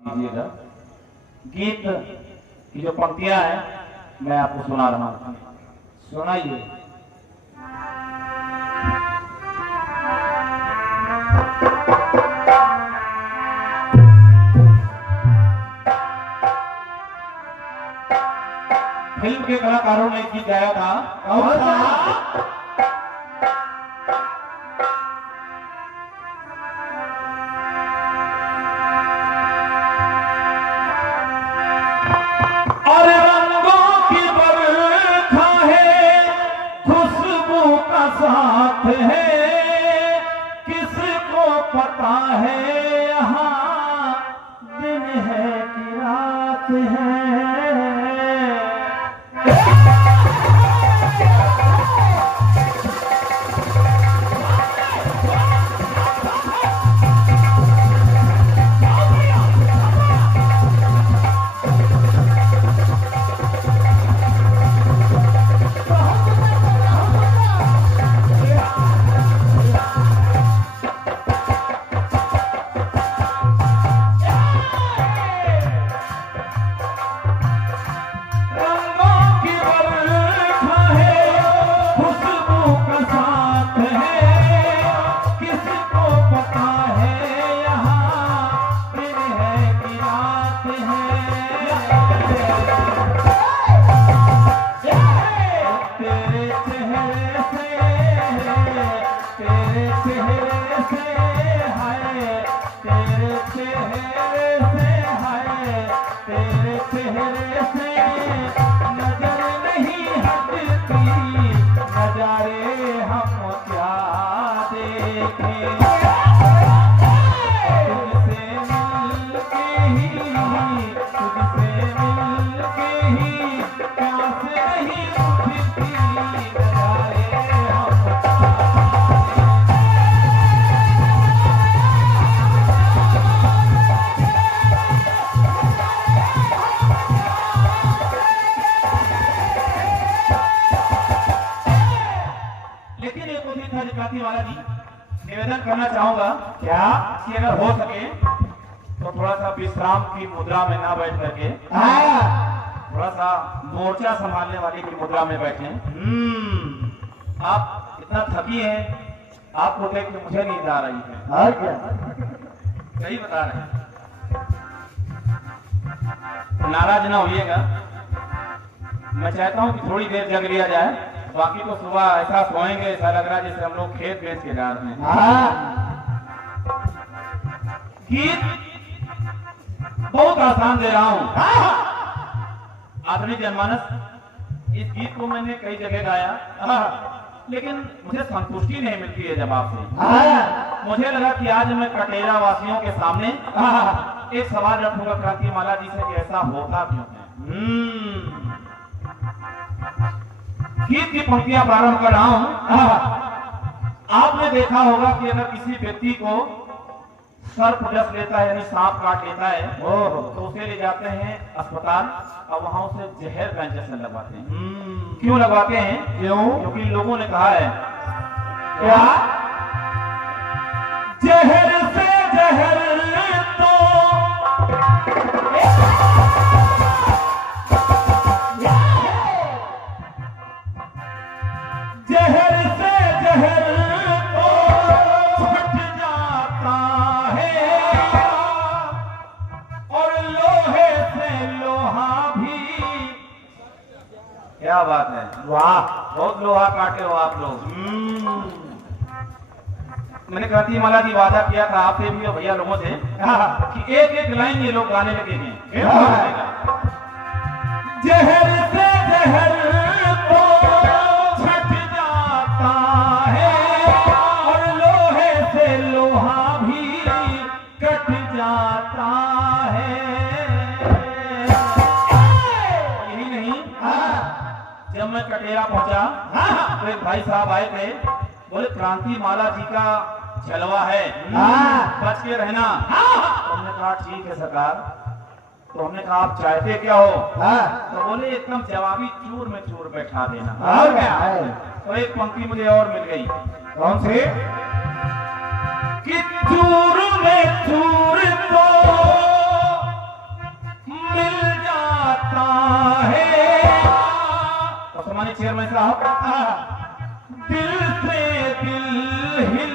कीजिएगा। गीत की जो पंक्तियां हैं मैं आपको सुना रहा हूं, सुनाइए। फिल्म के कलाकारों ने गीत गाया था, कौन सा? साथ है किसको पता है यहाँ दिन है कि रात है। वाला जी निवेदन करना चाहूंगा क्या कि अगर हो सके तो थोड़ा सा विश्राम की मुद्रा में ना बैठ करके थोड़ा सा मोर्चा संभालने वाली की मुद्रा में बैठे। आप इतना थकी हैं, आपको देख के मुझे नींद आ रही है। क्या सही बता रहे हैं, नाराज ना होइएगा। मैं चाहता हूं कि थोड़ी देर जग लिया जाए, बाकी तो सुबह ऐसा सोएंगे ऐसा लग रहा है जैसे हम लोग खेत बेच के जा रहे हैं। गीत बहुत आसान दे रहा हूं। आधुनिक जनमानस इस गीत को मैंने कई जगह गाया, लेकिन मुझे संतुष्टि नहीं मिलती है जवाब से। मुझे लगा कि आज मैं कटेरा वासियों के सामने एक सवाल रखूंगा क्रांति माला जी से कि ऐसा होता क्यों है। गीत की पंक्तियां प्रारंभ कर रहा हूं। आपने देखा होगा कि अगर किसी व्यक्ति को सर्प डस लेता है यानी सांप काट लेता है तो उसे ले जाते हैं अस्पताल और वहां उसे जहर का इंजेक्शन लगवाते हैं। क्यों लगवाते हैं? क्योंकि लोगों ने कहा है क्या जहर से जहर तो जहर से जहर तो छूट जाता है और लोहे से लोहा भी। क्या बात है, वाह, बहुत लोहा काटे हो आप लोग। मैंने क्रांति माला जी वादा किया था आपसे भी और भैया लोगों से कि एक एक लाइन ये लोग गाने लगेंगे। जहर से जहर तो छट जाता है और लोहे से लोहा भी कट जाता है। यही नहीं, जब मैं कटेरा पहुंचा तो एक भाई साहब आए थे, बोले क्रांति माला जी का जलवा है, बच के रहना। तो हमने कहा ठीक है सरकार। तो हमने कहा आप चाहते क्या हो? तो बोले एकदम जवाबी चूर में चूर बैठा देना। तो एक पंक्ति मुझे और मिल गई। कौन सी? कि चूर में चूर तो सम्मानित चेयरमैन साहब, दिल से दिल हिल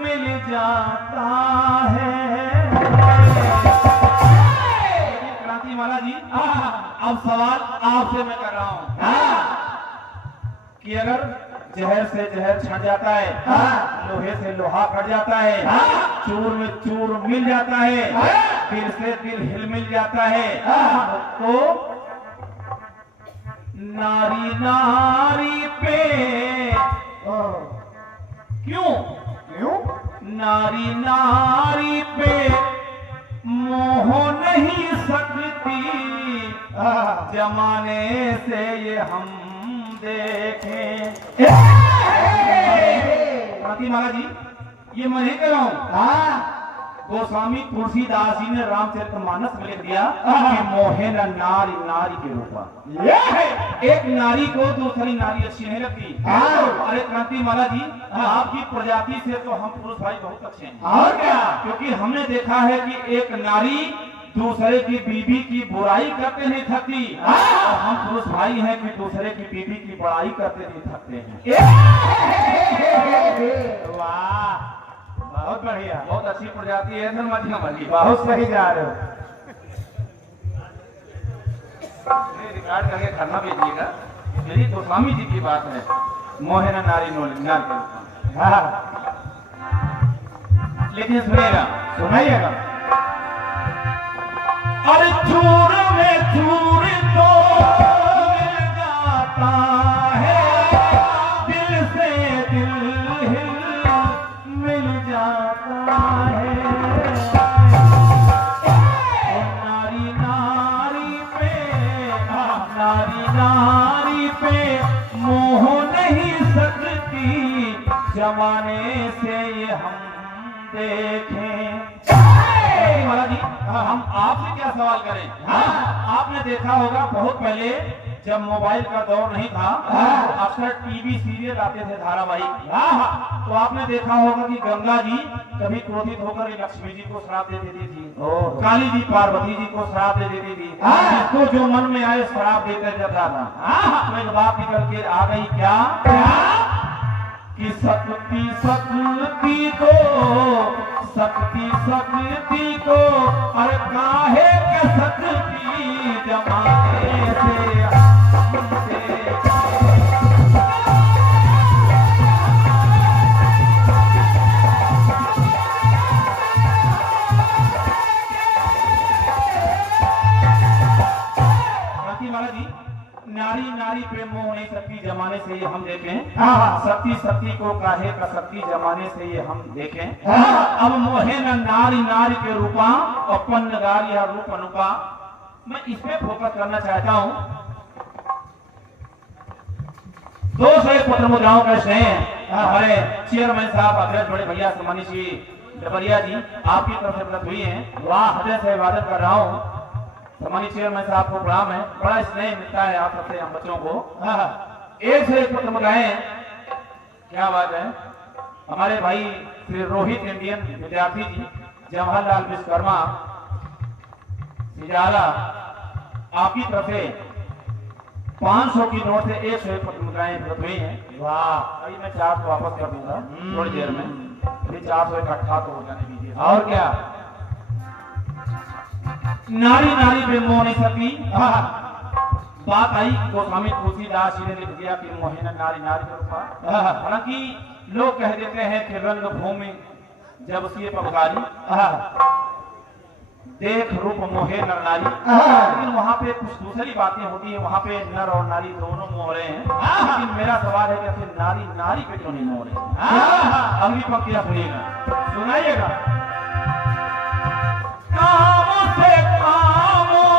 मिल जाता है। क्रांति माला जी, अब सवाल आपसे मैं कर रहा हूं कि अगर जहर से जहर छट जाता है, लोहे से लोहा कट जाता है, चूर में चूर मिल जाता है, दिल से दिल हिल मिल जाता है, तो नारी नारी पे क्यों नारी नारी पे मोह नहीं सकती, जमाने से ये हम देखें। माला जी, ये मैं नहीं कह रहा हूं, गोस्वामी तुलसीदास जी ने रामचरितमानस में लिख दिया कि मोहे न नारी नारी के रूपा। एक नारी को दूसरी नारी अच्छी नहीं लगती। अरे क्रांति माला जी, आपकी प्रजाति से तो हम पुरुष भाई बहुत अच्छे हैं। और क्या? क्योंकि हमने देखा है कि एक नारी दूसरे की बीबी की बुराई करते नहीं थकती, और हम पुरुष भाई हैं कि दूसरे की बीबी की बड़ाई करते नहीं थकते हैं। वाह, बहुत बढ़िया, बहुत अच्छी प्रजाति है मजी, बहुत सही जा रहे हो। रिकॉर्ड करके करना भेजिएगा, यही गोस्वामी जी की बात है, मोहे न नारी नारी। लेकिन सुनाइएगा, अरे चूर में चूर तो मिल जाता है, दिल से दिल हिल मिल जाता है। नारी नारी पे मोह नहीं सकती, जमाने से ये हम देखें। महाराज जी, हम आपसे क्या सवाल करें? आपने देखा होगा बहुत पहले जब मोबाइल का दौर नहीं था, अक्सर टीवी सीरियल आते थे धारावाहिक, तो आपने देखा होगा कि गंगा जी कभी क्रोधित होकर लक्ष्मी जी को श्राप दे देती थी, काली जी पार्वती जी को श्राप दे देती थी, जिसको जो मन में आए श्राप देकर जाता था। तो एक बात निकल के आ गई, क्या कि शक्ति शक्ति को अरे काहे के शक्ति जमाने से महाराज जी, नारी नारी पे मोह नहीं सकती, जमाने से ये हम देखें। शक्ति शक्ति को काहे का शक्ति, जमाने से ये हम देखें। अब मोहे न नारी नारी के रूपा, अपन नगार या रूप अनुपा। मैं इस पे फोकस करना चाहता हूं। 201 पत्र मुद्राओं का स्नेह हमारे चेयरमैन साहब अध्यक्ष बड़े भैया सम्मानित श्री डबरिया जी आपकी तरफ से उपलब्ध हुई है। वाह, हृदय से इबादत कर रहा हूँ। सम्मानित चेयरमैन साहब को प्रणाम है, बड़ा स्नेह मिलता है आप सबसे हम बच्चों को। एक से एक पत्र मुद्राएं, क्या बात है। हमारे भाई श्री रोहित इंडियन विद्यार्थी जी जवाहरलाल विश्वकर्मा सिजाला, आपकी तरफ से 500 की नोट से 101 पत्र मुद्राएं उपलब्ध हुई हैं। वाह, अभी मैं 400 वापस कर दूंगा थोड़ी देर में, अभी 400 इकट्ठा तो हो जाने दीजिए। और क्या, नारी नारी पे मोह नहीं सकती। बात आई गोस्वामी तुलसीदास जी ने लिख दिया कि मोहे न नारी नारी के रूपा। हालांकि लोग कह देते हैं कि रंग भूमि जब सी पवकारी, देख रूप मोहे नर नारी, लेकिन वहाँ पे कुछ दूसरी बातें होती है। वहाँ पे नर और नारी दोनों मोह रहे हैं, लेकिन मेरा सवाल है कि फिर नारी नारी पे क्यों नहीं मोह रहे? अगली पंक्तियां सुनाइएगा। कामों से कामों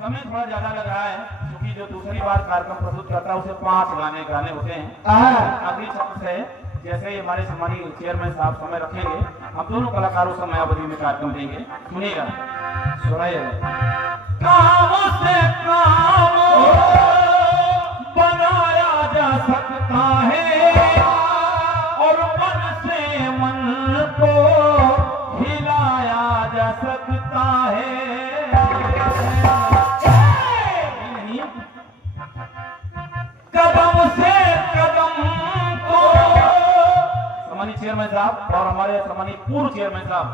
समय थोड़ा ज्यादा लग रहा है, क्योंकि जो दूसरी बार कार्यक्रम प्रस्तुत करता है उसे 5 गाने होते हैं। अगली शब्द से जैसे ही हमारे सम्मानीय चेयरमैन साहब समय रखेंगे, हम दोनों कलाकारों समयावधि में कार्यक्रम देंगे। सुनिएगा, सुनाइएगा। कामों से कामों बनाया जा सकता है और साहब और हमारे सम्मानित पूर्व चेयरमैन साहब,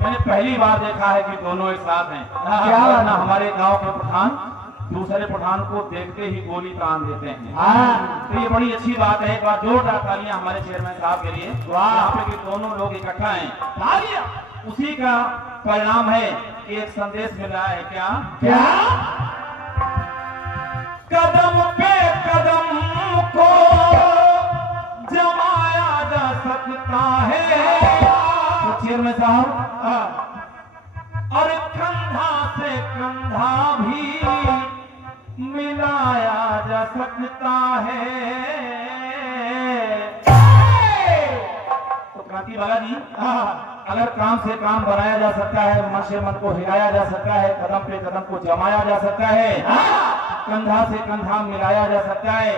मैंने पहली बार देखा है कि दोनों एक साथ हैं। क्या ना हमारे गांव के पठान दूसरे पठान को देखते ही गोली तान देते हैं। तो ये बड़ी अच्छी बात है। एक बार जोरदार तालियां हमारे चेयरमैन साहब के लिए, यहाँ पे कि दोनों लोग इकट्ठा हैं। उसी का परिणाम है कि एक संदेश मिल रहा है। क्या क्या कदम पे कदम को जमाया जा सकता है, तो चेयरमैन साहब, और कंधा से कंधा भी मिलाया जा सकता है। तो क्रांति बाला जी, अगर काम से काम बनाया जा सकता है, मन से मन को हिलाया जा सकता है, कदम पे कदम को जमाया जा सकता है, कंधा से कंधा मिलाया जा सकता है,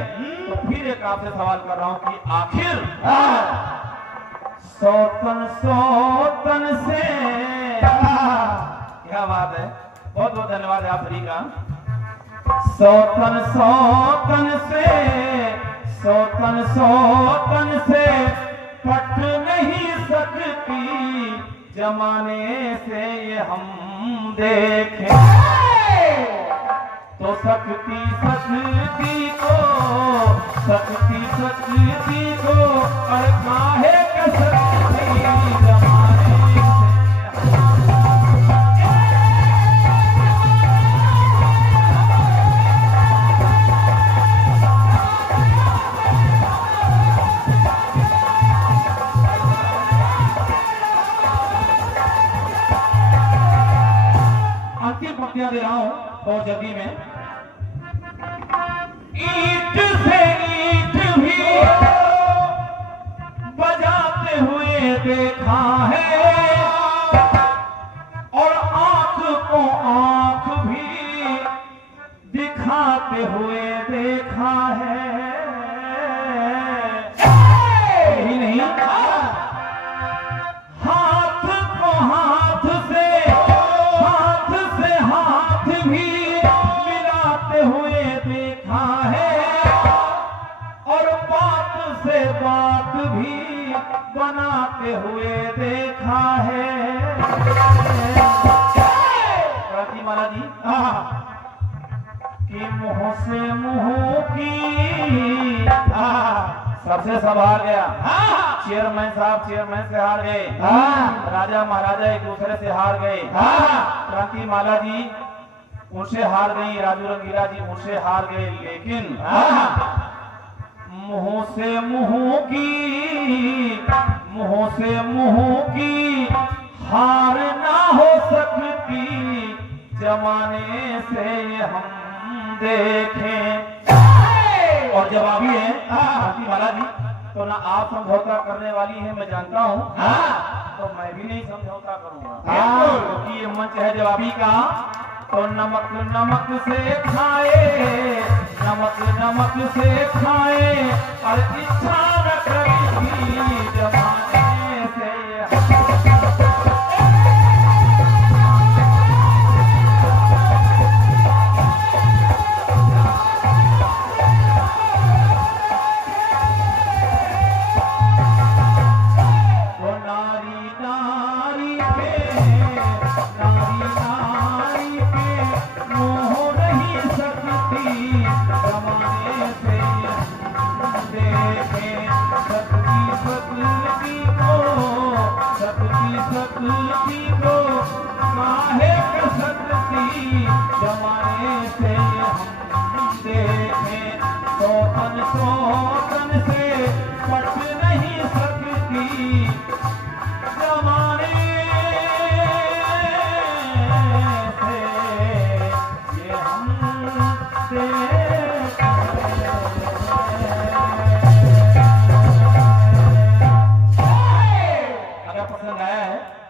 तो फिर एक आपसे सवाल कर रहा हूं कि आखिर सौतन से क्या बात है। बहुत बहुत धन्यवाद है आप सभी का। सौतन से पट नहीं सकती, जमाने से ये हम देखें, तो शक्ति को और काहे कसकती जमाने दे रहा हूं और जल्दी में। ईंट से ईंट भी बजाते हुए देखा है, और आंख को आंख भी दिखाते हुए देखा है। यही नहीं, हाथ को हाथ से भी मिलाते हुए देखा है, और बात से बात भी बनाते हुए देखा है। क्रांति माला जी, कि मुंह से मुंह की सबसे सब हार गया। चेयरमैन साहब चेयरमैन से हार गए, राजा महाराजा एक दूसरे से हार गए, क्रांति माला जी उनसे हार गई, राजू रंगीला जी उनसे हार गए, लेकिन मुंह से मुंह की हार ना हो सकती, जमाने से हम देखें। और जवाबी है क्रांति माला जी, तो ना आप समझौता करने वाली है मैं जानता हूँ, तो मैं भी नहीं समझौता करूंगा, क्योंकि ये मंच है जवाबी का। तो नमक नमक से खाए, नमक से खाए, और इच्छा न करेगी जमाने से। तो नारी नारी पे मोह नहीं सकती, जमाने से देखें, शक्ति को काहे कसकती, जमाने से हम देखें, सौतन से पट नहीं सकती, जमाने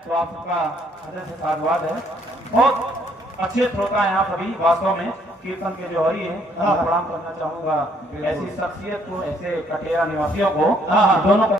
तो आप सबका हृदय से साधुवाद है। बहुत अच्छे श्रोता हैं आप सभी, वास्तव में कीर्तन के जौहरी हैं। मैं प्रणाम करना चाहूंगा ऐसी शख्सियत को, ऐसे कटेरा निवासियों को, दोनों को।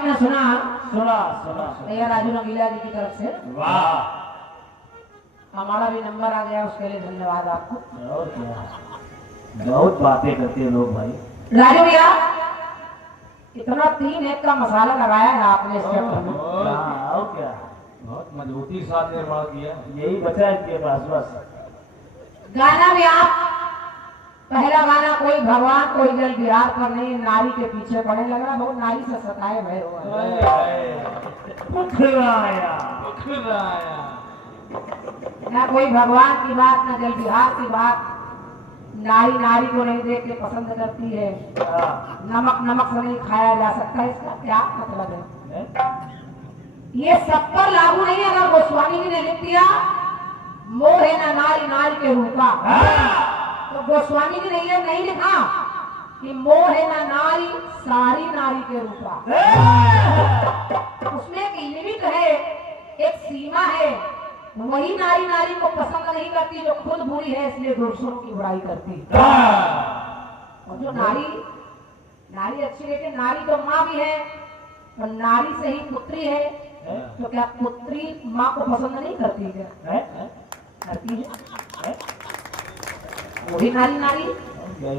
आपने सुना सुना सुना भैया राजू रंगीला जी की तरफ से। वाह, हमारा भी नंबर आ गया, उसके लिए धन्यवाद आपको। और क्या, बहुत बातें करते हैं लोग भाई। राजू भैया इतना 3 का मसाला लगाया है आपने इस चक्कर में। हाँ, और क्या, बहुत मजबूती साथ निर्माण किया। यही बचा है इनके पास बस। गाना भी आप पहला गाना कोई भगवान कोई जल बिहार पर नहीं, नारी के पीछे पड़े, लग रहा बहुत नारी से सताए भय हो। ना कोई भगवान की बात ना जल बिहार की बात, नारी नारी को नहीं देख के पसंद करती है। नमक नमक से नहीं खाया जा सकता, इसका क्या मतलब है? ये सब पर लागू नहीं है। अगर गोस्वामी जी ने लिख दिया मोह है ना नारी नारी के रूपा, तो गोस्वामी जी ने ये नहीं लिखा कि मोह है ना नारी सारी नारी के रूपा। उसमें एक लिमिट है, एक सीमा है। वही नारी नारी को पसंद नहीं करती जो खुद बुरी है, इसलिए दूसरों की बुराई करती। और जो नारी नारी अच्छी, लेकिन नारी तो माँ भी है और नारी से ही पुत्री है, तो क्या पुत्री माँ को पसंद नहीं करती क्या? करती है। वही नारी नारी।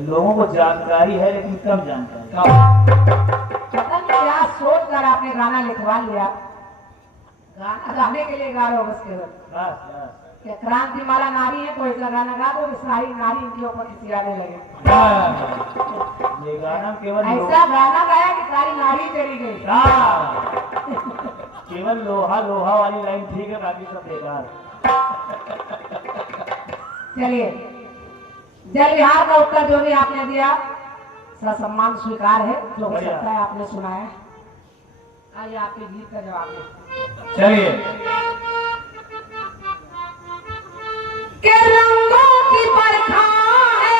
लोगों को जानकारी है लेकिन कम जानकारी। पता नहीं क्या सोच कर आपने गाना लिखवा लिया। गाना गाने के लिए गा रहे हो बस केवल। क्या क्रांति माला नारी है, कोई ऐसा गाना गा दो कि सारी नारी इनके ऊपर खिसियाने लगे। ये गाना केवल ऐसा गाना गाया कि सारी नारी चली गई। केवल लोहा लोहा वाली लाइन ठीक है, बाकी सब बेकार। चलिए, जल विहार का उत्तर जो भी आपने दिया ससम्मान स्वीकार है, जो हो सकता है आपने सुना है। आइए आपके गीत का जवाब दें। चलिए, के रंगों की बरखा है,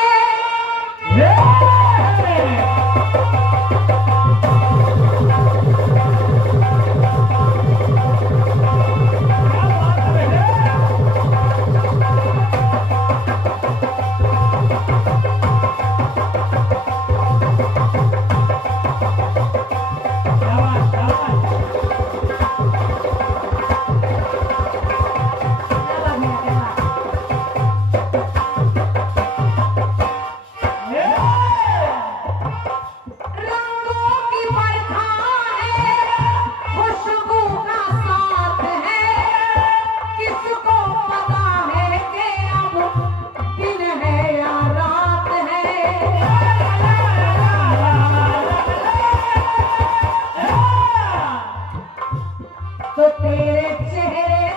तो तेरे चेहरे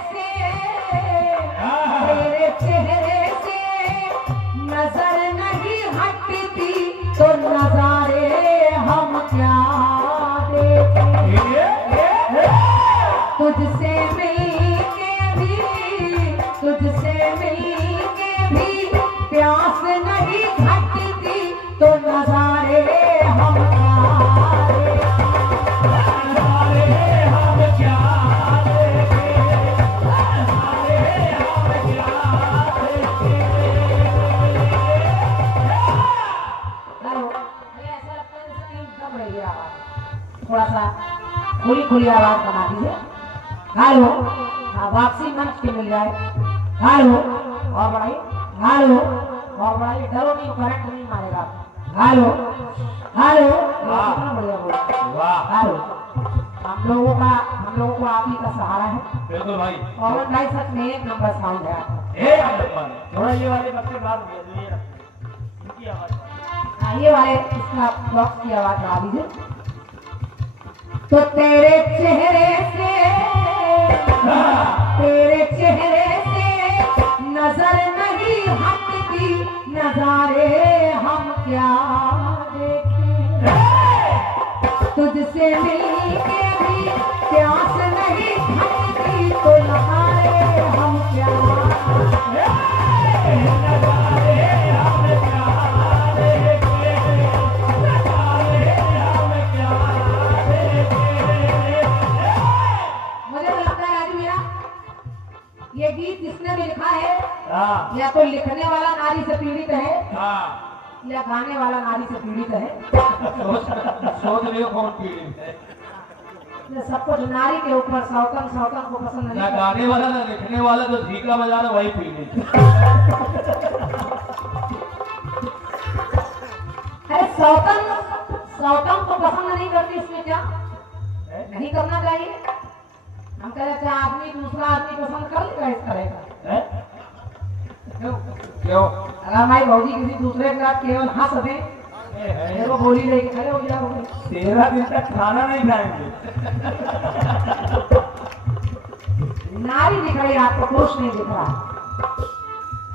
से नजर नहीं हटती, तो नजारे हम क्या देखें। तुझसे मिलके भी प्यास नहीं घटती, तो नजारे हम थोड़ा सा खुली आवाज बना दीजिए। हेलो, वापसी मंच की मिल जाए। हेलो, और बढ़ाइए। हेलो, और बढ़ाइए। डरो नहीं, करंट नहीं मारेगा। हेलो हेलो, कितना बढ़िया बोल। हेलो, हम लोगों को आप ही का सहारा है। बिल्कुल भाई। और भाई सच में 1 नंबर साउंड है। थोड़ा ये वाले बक्से बात इनकी आवाज, ये वाले इसका बॉक्स की आवाज बढ़ा दीजिए। तो तेरे चेहरे से नजर नहीं हटती, नजारे हम क्या देखें। तुझसे मिलके भी प्यास नहीं हटती, तो नजारे हम क्या ये गीत जिसने भी लिखा है, या तो लिखने वाला नारी से पीड़ित है, या गाने वाला नारी से पीड़ित है। सोच रही हो कौन पीड़ित है। सब कुछ नारी के ऊपर सौतन सौतन को पसंद ना नहीं करता। गाने वाला ना लिखने वाला, जो झीकला बजा रहा वही पी ली। अरे सौतन सौतन को पसंद नहीं करती, इसमें क्या नहीं करना चाहिए। हम कह रहे थे आदमी दूसरा आदमी पसंद कर लेगा इस तरह का। क्यों? अगर हमारी भौजी किसी दूसरे के साथ केवल हंस दे, देखो गोली लेके खड़े हो गया, 13 दिन तक खाना नहीं खाएंगे। नारी दिख रही आपको, पुरुष नहीं दिख रहा।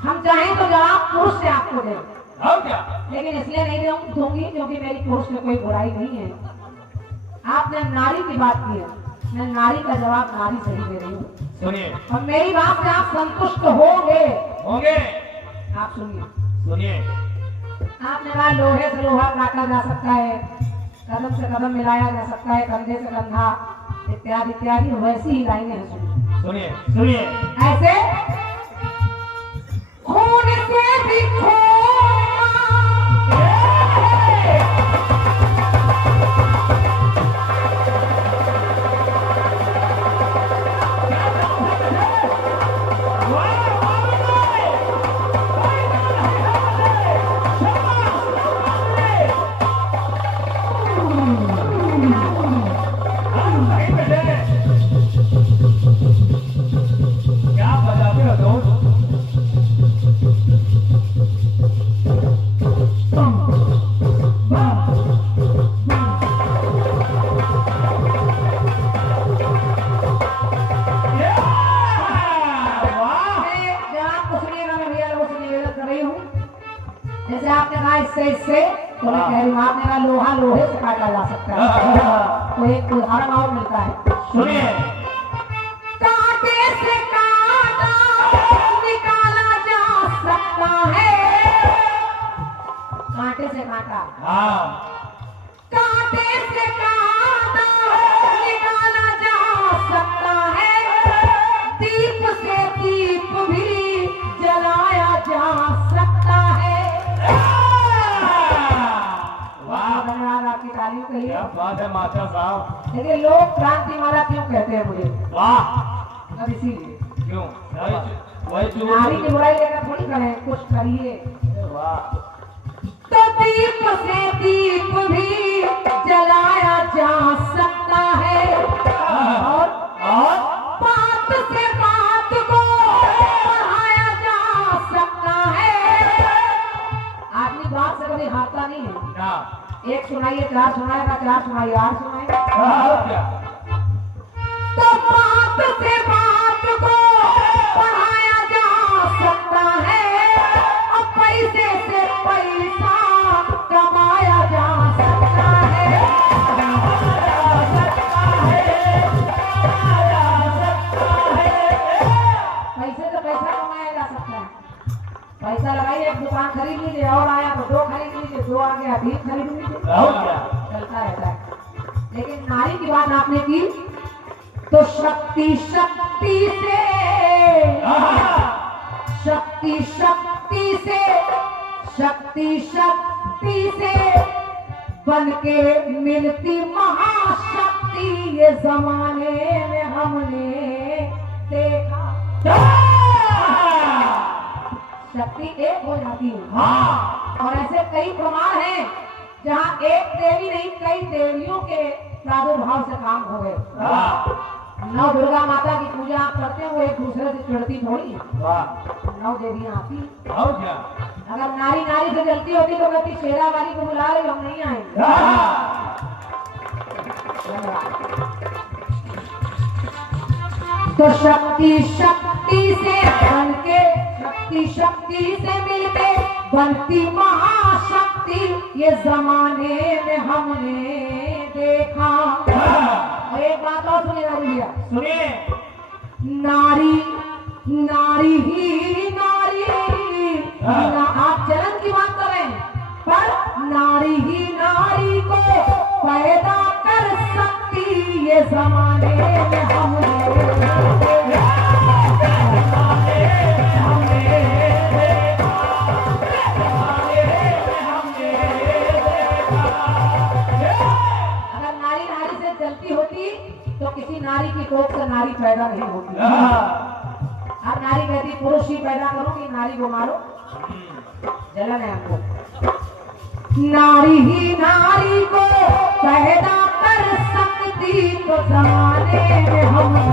हम चाहें तो जवाब पुरुष से आपको दें, और क्या? लेकिन इसलिए नहीं दूंगी क्योंकि मेरी पुरुष में कोई बुराई नहीं है। आपने नारी की बात की है, मैं नारी का जवाब नारी से ही दे रही हूँ। सुनिए और मेरी बात से आप संतुष्ट होंगे। होंगे। आप सुनिए, सुनिए आपने कहा लोहे से लोहा काटा जा सकता है, कदम से कदम मिलाया जा सकता है, कंधे से कंधा, इत्यादि इत्यादि, वैसी ही लाइनें हैं। सुनिए सुनिए सुनिए। ऐसे खून से भी खून क्या बजाते हो दोस्त? जैसे आपने कहा इससे तो मैं कह रही हूँ, आपने कहा लोहा लोहे से काटा जा सकता है, तो एक उदाहरण और मिलता है। सुनिए कांटे से कांटा निकाला जा सकता है, कांटे से कांटा, हाँ कांटे से कांटा निकाला जा सकता है, दीप से दीप भी जलाया जा सकता है। वाह धन्यवाद आपकी तालियों के लिए। क्या बात है माता साहब। देखिए लोग क्रांति माला क्यों कहते हैं मुझे, वाह अब इसीलिए क्यों? वही नारी की बुराई लेकर थोड़ी करें, कुछ करिए। वाह तो दीप से दीप भी जलाया जा सकता है, और बात से बात को बढ़ाया जा सकता है। आदमी बात से कभी हारता नहीं है। ना एक सुनाइए, चार सुनाएगा, चार सुनाइए, आठ सुनाएगा। और क्या? तो बात से बात को बढ़ाया जा सकता है, और पैसे से पैसा कमाया जा सकता है। पैसे से पैसा कमाया जा सकता है। पैसा लगाइए, एक दुकान खरीद लीजिए, और आया तो दो खरीद लीजिए, दो आ गया तीन खरीद लीजिए, और क्या? चलता रहता है। लेकिन नारी की बात आपने की तो शक्ति शक्ति से, शक्ति शक्ति से, शक्ति शक्ति से बन के मिलती महाशक्ति, ये जमाने में हमने देखा। शक्ति एक हो जाती है, हाँ और ऐसे कई प्रमाण हैं जहाँ एक देवी नहीं कई देवियों के प्रादुर्भाव से काम हो गए। नौ दुर्गा माता की पूजा आप करते हो, वो एक दूसरे से चिढ़ती थोड़ी है। वाह 9 देवियां आती, और क्या? अगर नारी नारी से जलती होती तो कहती शेरा वाली को बुला रही, हम नहीं आएंगे। तो शक्ति शक्ति से बन के, शक्ति शक्ति से मिलके बनती महाशक्ति, ये जमाने में हमने देखा। और एक बात और सुनिएगा भैया, सुनिए नारी नारी ही नारी, ना आप चलन की बात करें, पर नारी ही नारी को पैदा कर सकती, ये जमाने में हमने अगर नारी नारी से जलती होती से नारी पैदा नहीं होती। अब नारी कहती पुरुष ही पैदा करो कि नारी को मारो, जलन है हमको। नारी ही नारी को पैदा कर सकती तो जमाने में हमने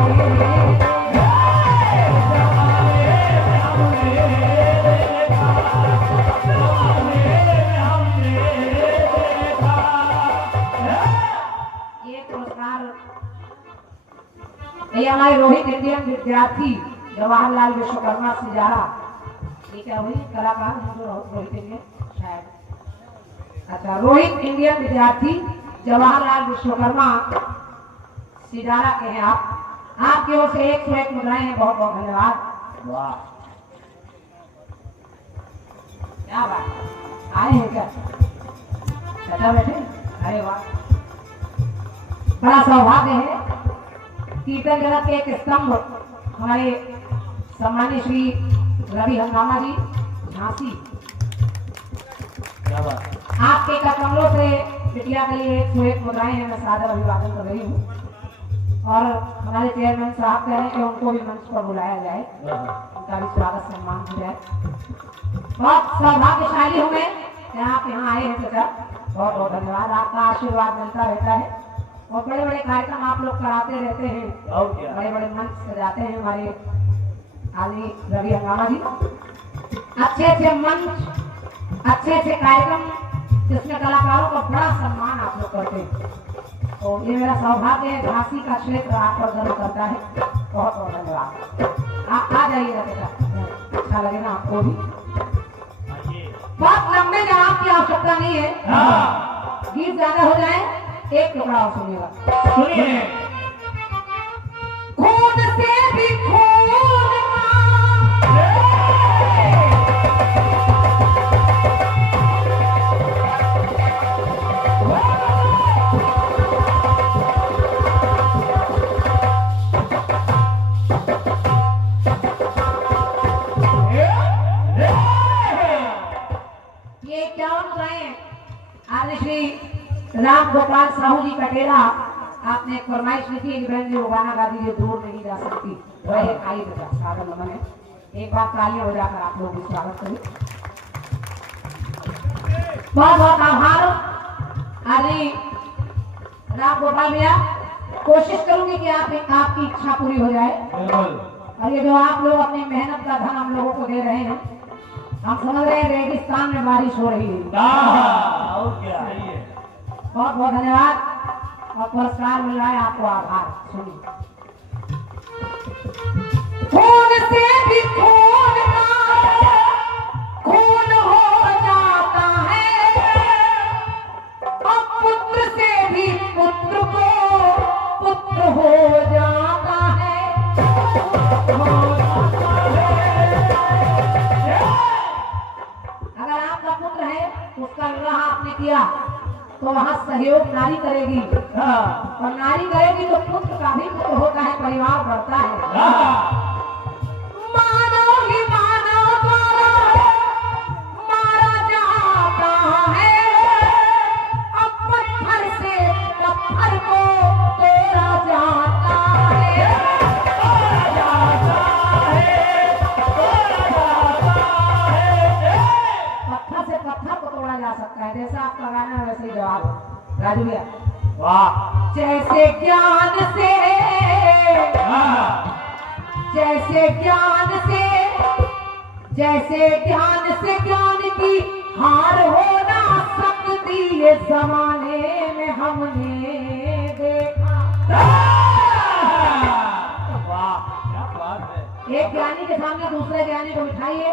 ये हमारे रोहित इंडियन विद्यार्थी जवाहरलाल विश्वकर्मा सिजारा, ये क्या हुई कलाकार रोहित इंडियन शायद, अच्छा रोहित इंडियन विद्यार्थी जवाहरलाल विश्वकर्मा सिजारा के हैं आप। आपकी ओर से 101 मुद्राएं हैं, बहुत बहुत धन्यवाद। वाह क्या बात, आए हैं क्या चाचा बैठे? अरे वाह, बड़ा सौभाग्य है। कीर्तन जगत के एक स्तंभ हमारे सम्मानित श्री रवि हंगामा जी झांसी, क्या बात, आपके कमलों से बिटिया के लिए 101 मुद्राएं हैं, मैं सादर अभिवादन कर रही हूँ। और हमारे चेयरमैन साहब कह रहे हैं कि उनको भी मंच पर बुलाया जाए, उनका भी स्वागत सम्मान हो जाए। बहुत सौभाग्यशाली हूँ मैं कि आप यहाँ आए हैं चाचा, बहुत बहुत धन्यवाद। आपका आशीर्वाद मिलता रहता है और बड़े बड़े कार्यक्रम आप लोग कराते रहते हैं, और क्या, बड़े बड़े मंच सजाते हैं हमारे आदि रवि हंगामा जी। अच्छे अच्छे मंच, अच्छे अच्छे कार्यक्रम जिसमें कलाकारों का बड़ा सम्मान आप लोग करते हैं, तो ये मेरा सौभाग्य है। झांसी का क्षेत्र आप पर गर्व करता है, बहुत बहुत धन्यवाद। आप आ जाइएगा बेटा, अच्छा लगेगा आपको भी। बहुत लंबे जवाब की आवश्यकता नहीं है, गीत ज्यादा हो जाए, एक टुकड़ा और सुनिएगा। सुनिए। खून से भी खून ये क्या रहे आदि श्री राम गोपाल साहू जी कटेरा, आपने एक फरमाइश लिखी है कि बहन जी वो गाना गा दीजिए, दूर नहीं जा सकती, वह एक आई बेटा सागर नमन है। एक बार तालियां हो जाकर आप लोग भी स्वागत करें। बहुत बहुत आभार आदि राम गोपाल भैया, कोशिश करूंगी कि आपकी इच्छा पूरी हो जाए। और ये जो आप लोग अपनी मेहनत का धन हम लोगों को दे रहे हैं, हम समझ रहे हैं रेगिस्तान में बारिश हो रही है। और क्या, बहुत बहुत धन्यवाद और पुरस्कार मिल रहा है आपको, आभार। सुनिए। खून से भी खून का खून हो जाता है, और पुत्र से भी पुत्र को पुत्र हो जाता है। अगर आपका पुत्र है, उसका विवाह आपने किया तो वहाँ सहयोग नारी करेगी, और नारी करेगी तो पुत्र का भी पुत्र होता है, परिवार बढ़ता है। मानव ही मानव द्वारा मारा जाता है, अब पत्थर से पत्थर को तोड़ा जाता है। पत्थर से पत्थर को तोड़ा जा सकता है, जैसा आपका गाना वैसे ही जवाब राजू भैया। वाह, जैसे ज्ञान से जैसे ज्ञान की हार हो ना सकती, ये जमाने में हमने देखा। वाह, क्या बात है। एक ज्ञानी के सामने दूसरे ज्ञानी को बिठाइए,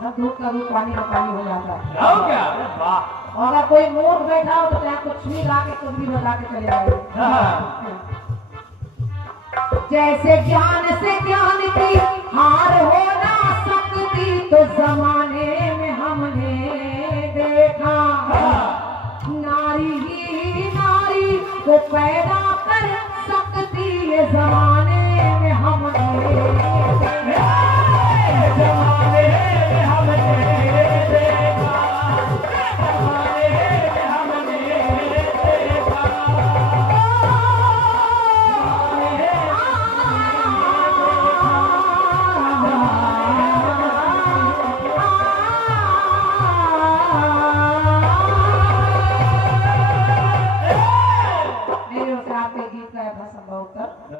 सब दूध का दूध पानी का पानी हो जाता है। और क्या, वाह, और अगर कोई मूर्ख बैठा हो तो चाहे कुछ भी ला के कुछ भी बता के चले जाएंगे। जैसे ज्ञान से ज्ञान की हार हो ना सकती, तो जमाने में हमने देखा। नारी ही नारी को पैदा